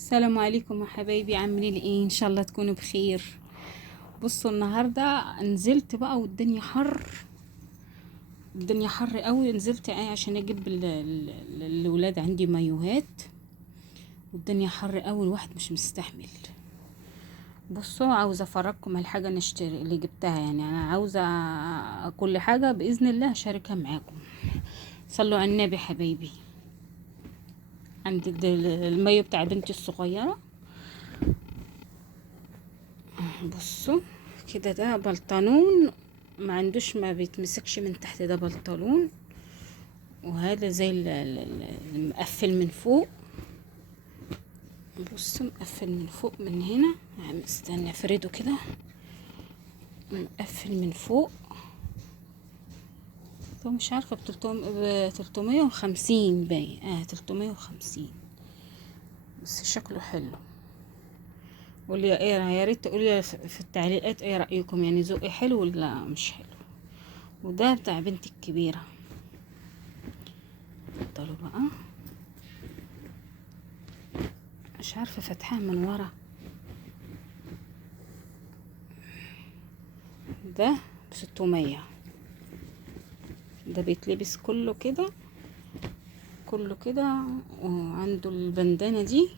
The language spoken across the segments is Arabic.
السلام عليكم يا حبايبي، عاملين ايه؟ ان شاء الله تكونوا بخير. بصوا النهارده نزلت بقى والدنيا حر. الدنيا حر قوي. نزلت عشان اجيب الولاد عندي مايوهات، والدنيا حر قوي الواحد مش مستحمل. بصوا عاوزه افرجكم على الحاجه نشتري اللي جبتها، يعني انا عاوزه كل حاجه باذن الله اشاركها معاكم. صلوا على النبي حبايبي. عندي المايو بتاع بنتي الصغيره. بصوا كده، ده بلطانون ما عندوش، ما بيتمسكش من تحت، ده بلطلون. وهذا زي المقفل من فوق. بصوا مقفل من فوق من هنا، استنى افرده كده. مقفل من فوق. طب مش عارفه ب 350 باين، 350. بس شكله حلو. قولي ايه، يا ريت تقولي في التعليقات ايه رايكم، يعني ذوقي حلو ولا مش حلو. وده بتاع بنتي الكبيره. اتفضلوا بقى. مش عارفه فتحها من ورا. ده ب600. ده بيتلبس كله كده، كله كده. وعنده البندانه دي.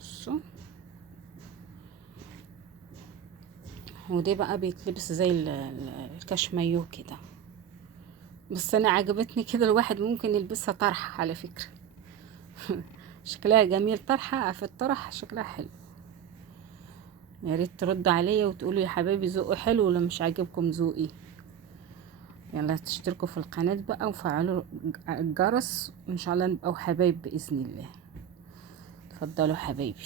بصوا. وده بقى بيتلبس زي الكشمايو كده. بس انا عجبتني كده، الواحد ممكن يلبسها طرحه على فكره. شكلها جميل، طرحه في الطرح شكلها حلو. يا ريت ترد عليا وتقولوا يا حبايبي ذوقي حلو ولا مش عاجبكم ذوقي. يلا تشتركوا في القناه بقى وفعلوا الجرس، وان شاء الله نبقوا حبايب باذن الله. اتفضلوا حبايبي.